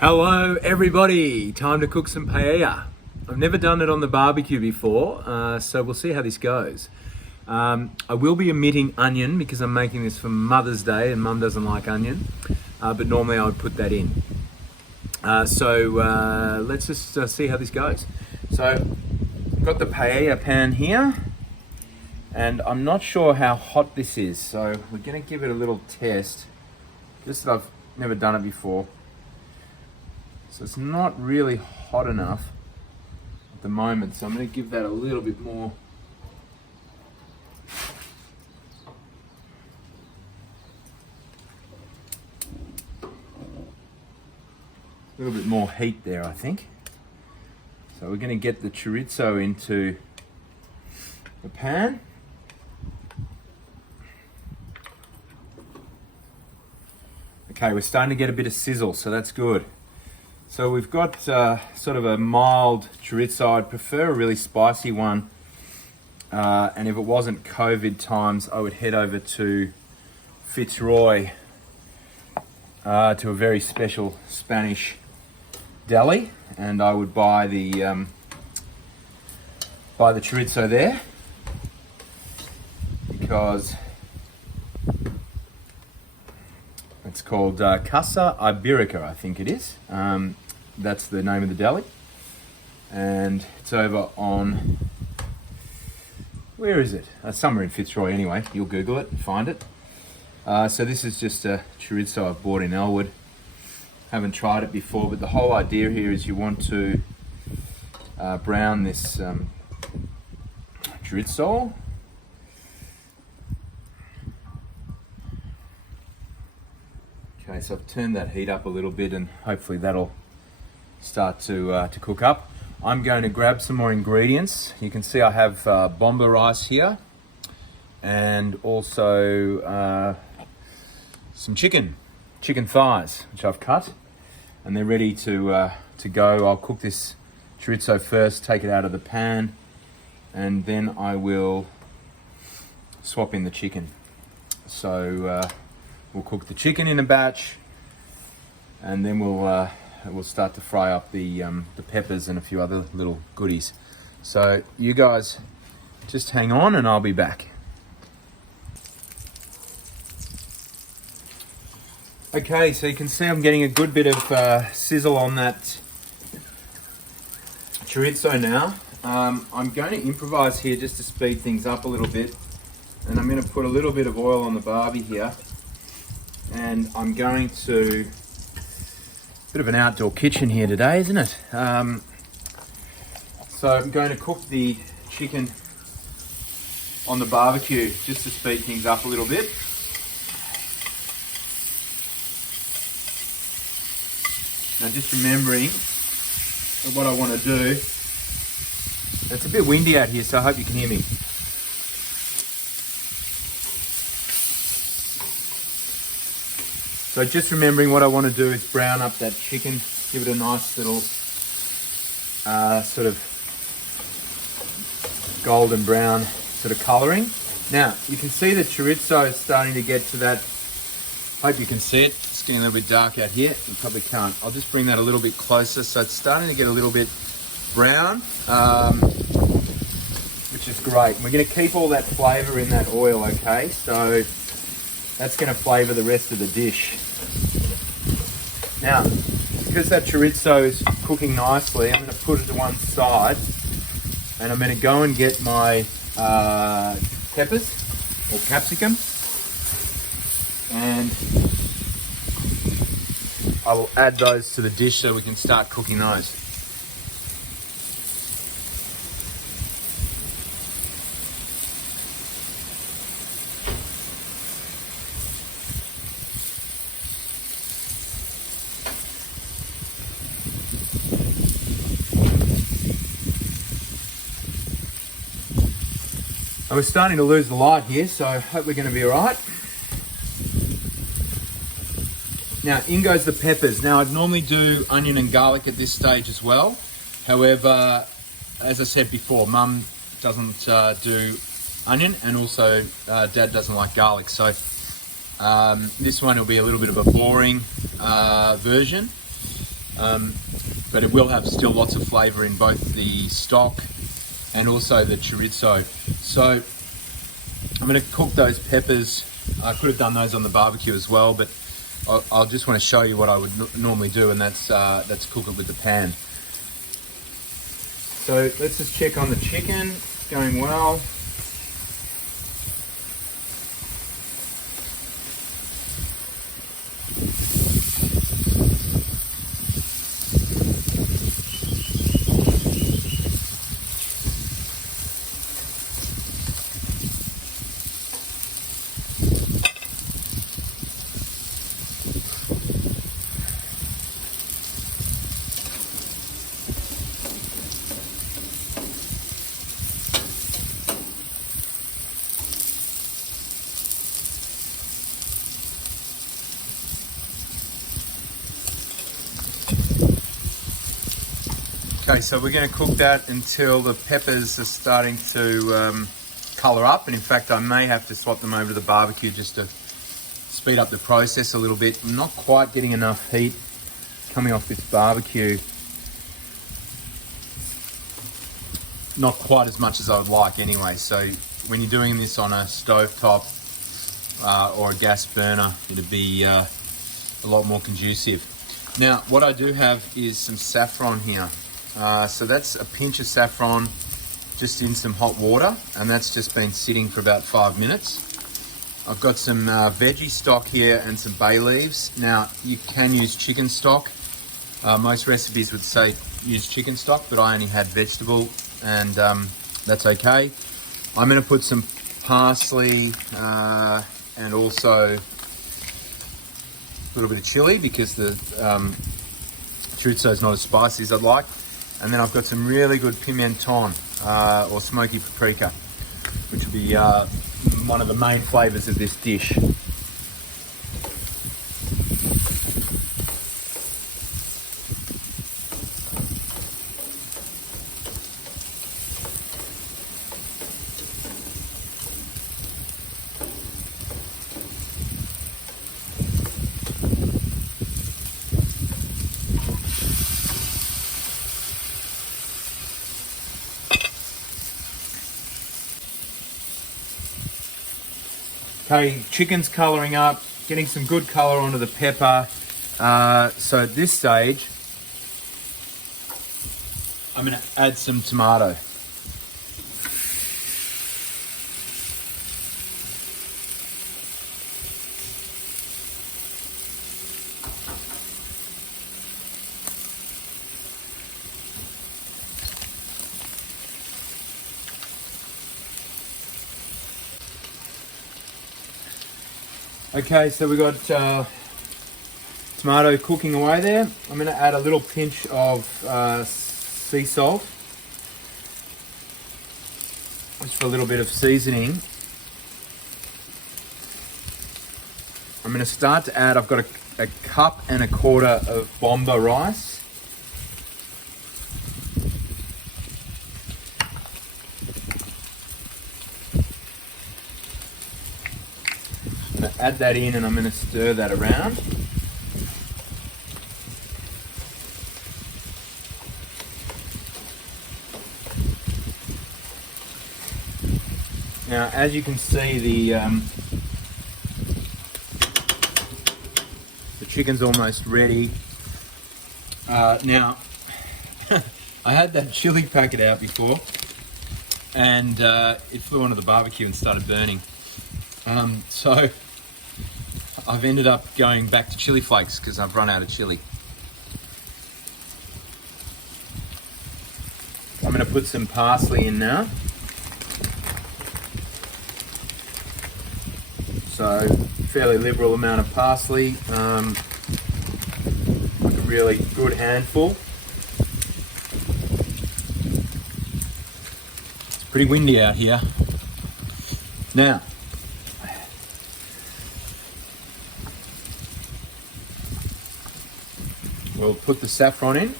Hello everybody, time to cook some paella. I've never done it on the barbecue before, so we'll see how this goes. I will be omitting onion because I'm making this for Mother's Day and Mum doesn't like onion, but normally I would put that in. Let's just see how this goes. So I've got the paella pan here and I'm not sure how hot this is, so we're going to give it a little test, just that I've never done it before. So it's not really hot enough at the moment, so I'm going to give that a little bit more. A little bit more heat there, I think. So we're going to get the chorizo into the pan. Okay, we're starting to get a bit of sizzle, so that's good. So we've got sort of a mild chorizo. I'd prefer a really spicy one. And if it wasn't COVID times, I would head over to Fitzroy to a very special Spanish deli, and I would buy the chorizo there because it's called Casa Iberica, I think it is. That's the name of the deli. And it's over on, where is it? Somewhere in Fitzroy anyway. You'll Google it and find it. So this is just a chorizo I've bought in Elwood. Haven't tried it before, but the whole idea here is you want to brown this chorizo. Okay, so I've turned that heat up a little bit and hopefully that'll start to cook up. I'm going to grab some more ingredients. You can see I have bomba rice here and also some chicken thighs, which I've cut, and they're ready to go. I'll cook this chorizo first, take it out of the pan, and then I will swap in the chicken. So we'll cook the chicken in a batch, and then we'll start to fry up the peppers and a few other little goodies. So you guys just hang on and I'll be back. Okay, so you can see I'm getting a good bit of sizzle on that chorizo now. I'm going to improvise here just to speed things up a little bit, and I'm going to put a little bit of oil on the barbie here. And I'm going to, bit of an outdoor kitchen here today, isn't it? So I'm going to cook the chicken on the barbecue just to speed things up a little bit. Now just remembering what I want to do. It's a bit windy out here, so I hope you can hear me. So just remembering what I want to do is brown up that chicken, give it a nice little sort of golden brown sort of colouring. Now you can see the chorizo is starting to get to that, hope you can see it, it's getting a little bit dark out here, you probably can't. I'll just bring that a little bit closer, so it's starting to get a little bit brown, which is great. We're going to keep all that flavour in that oil, okay? So that's going to flavour the rest of the dish. Now, because that chorizo is cooking nicely, I'm going to put it to one side and I'm going to go and get my peppers or capsicum, and I will add those to the dish so we can start cooking those. We're starting to lose the light here, so I hope we're going to be all right. Now, in goes the peppers. Now, I'd normally do onion and garlic at this stage as well. However, as I said before, Mum doesn't do onion, and also Dad doesn't like garlic. So this one will be a little bit of a boring version. but it will have still lots of flavor in both the stock and also the chorizo. So I'm going to cook those peppers. I could have done those on the barbecue as well, but I'll just want to show you what I would normally do, and that's cook it with the pan. So let's just check on the chicken. It's going well. Okay, so we're going to cook that until the peppers are starting to colour up, and in fact I may have to swap them over to the barbecue just to speed up the process a little bit. I'm not quite getting enough heat coming off this barbecue. Not quite as much as I would like anyway, so when you're doing this on a stovetop or a gas burner, it'd be a lot more conducive. Now what I do have is some saffron here. So that's a pinch of saffron just in some hot water, and that's just been sitting for about 5 minutes. I've got some veggie stock here and some bay leaves. Now you can use chicken stock. Most recipes would say use chicken stock, but I only had vegetable, and that's okay. I'm going to put some parsley and also a little bit of chili because the chorizo is not as spicy as I'd like. And then I've got some really good pimenton or smoky paprika, which will be one of the main flavours of this dish. Okay, chicken's colouring up, getting some good colour onto the pepper. So at this stage, I'm going to add some tomato. Okay, so we've got tomato cooking away there. I'm going to add a little pinch of sea salt, just for a little bit of seasoning. I'm going to start to add, I've got a cup and a quarter of bomba rice. Add that in, and I'm going to stir that around. Now, as you can see, the chicken's almost ready. Now, I had that chili packet out before, and it flew onto the barbecue and started burning. So I've ended up going back to chili flakes because I've run out of chili. I'm going to put some parsley in now. So fairly liberal amount of parsley, like a really good handful. It's pretty windy out here. Now, we'll put the saffron in.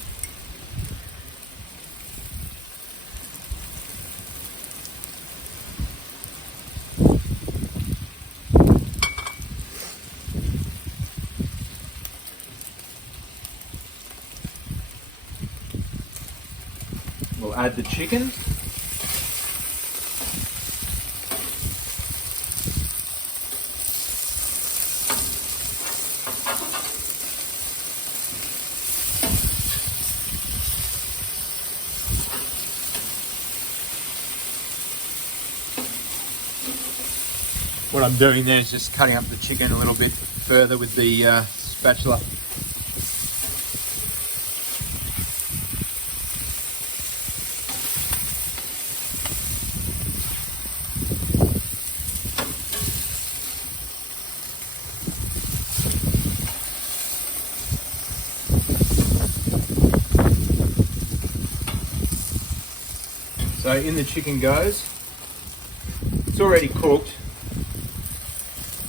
we'll add the chicken. What I'm doing there is just cutting up the chicken a little bit further with the spatula. So in the chicken goes. It's already cooked.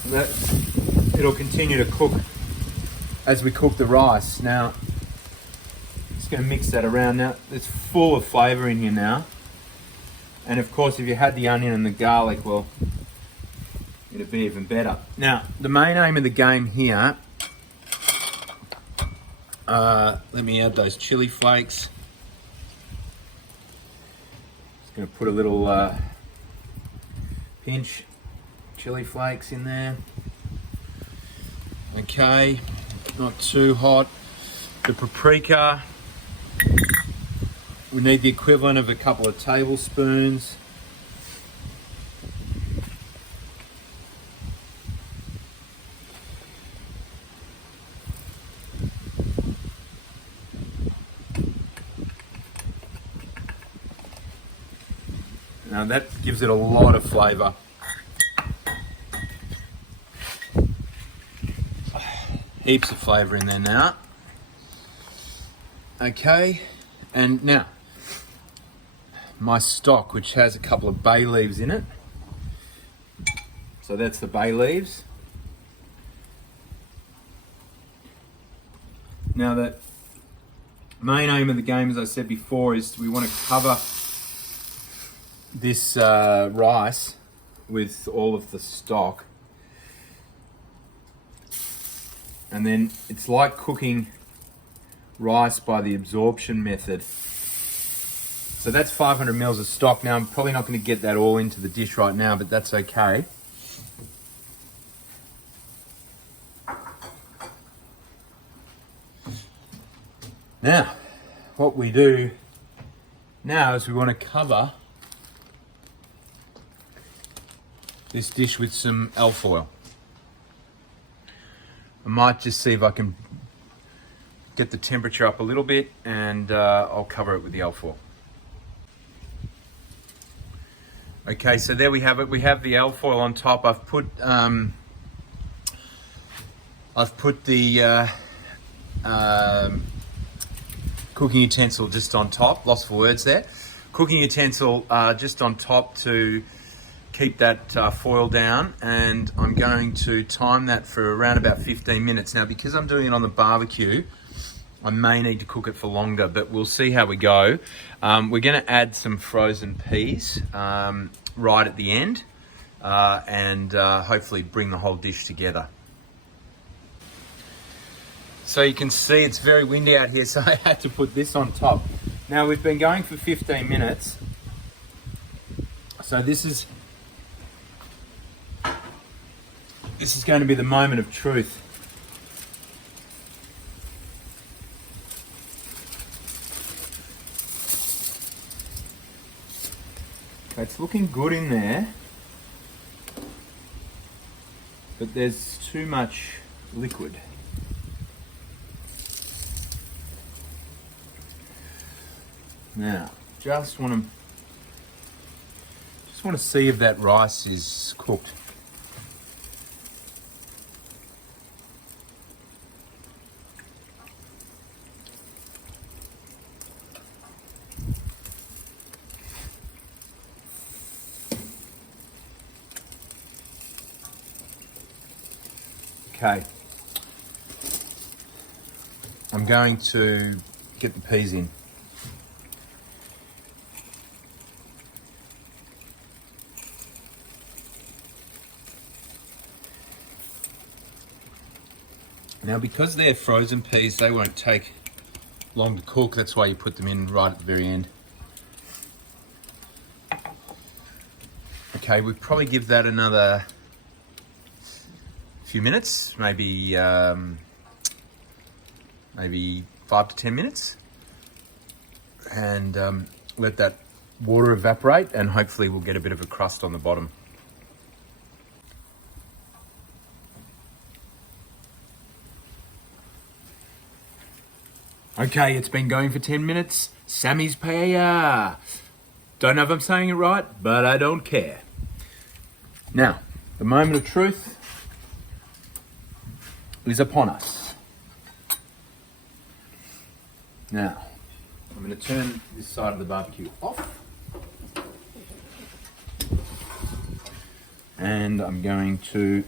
That it'll continue to cook as we cook the rice. Now, just going to mix that around. Now, it's full of flavour in here now. And of course, if you had the onion and the garlic, well, it'd be even better. Now, the main aim of the game here, let me add those chili flakes. Just going to put a little pinch chili flakes in there. Okay, not too hot. The paprika, we need the equivalent of a couple of tablespoons. Now that gives it a lot of flavour. Heaps of flavour in there now. Okay, and now my stock, which has a couple of bay leaves in it. So that's the bay leaves. Now the main aim of the game, as I said before, is we want to cover this rice with all of the stock. And then it's like cooking rice by the absorption method. So that's 500 mils of stock. Now I'm probably not going to get that all into the dish right now, but that's okay. Now, what we do now is we want to cover this dish with some alfoil. I might just see if I can get the temperature up a little bit, and I'll cover it with the alfoil. Okay, so there we have it. We have the alfoil on top. I've put the cooking utensil just on top. Lost for words there. Cooking utensil just on top to keep that foil down, and I'm going to time that for around about 15 minutes. Now, because I'm doing it on the barbecue, I may need to cook it for longer, but we'll see how we go. We're going to add some frozen peas right at the end, and hopefully bring the whole dish together. So you can see it's very windy out here, so I had to put this on top. Now, we've been going for 15 minutes, so this is going to be the moment of truth. Okay, it's looking good in there, but there's too much liquid. Now, just want to see if that rice is cooked. Okay, I'm going to get the peas in. Now, because they're frozen peas, they won't take long to cook. That's why you put them in right at the very end. Okay, we'd probably give that another few minutes, maybe 5 to 10 minutes, and let that water evaporate, and hopefully we'll get a bit of a crust on the bottom. Okay, it's been going for 10 minutes. Sammy's paella. Don't know if I'm saying it right, but I don't care. Now, the moment of truth is upon us. Now, I'm going to turn this side of the barbecue off. And I'm going to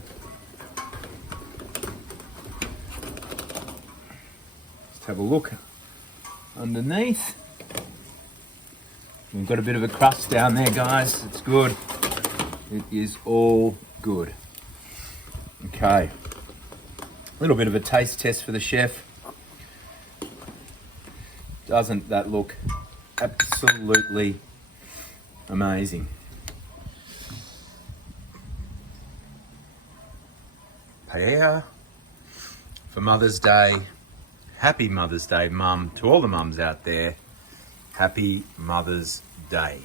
just have a look underneath. We've got a bit of a crust down there, guys. It's good. It is all good. Okay. A little bit of a taste test for the chef. Doesn't that look absolutely amazing? Paella for Mother's Day. Happy Mother's Day, Mum. To all the mums out there, happy Mother's Day.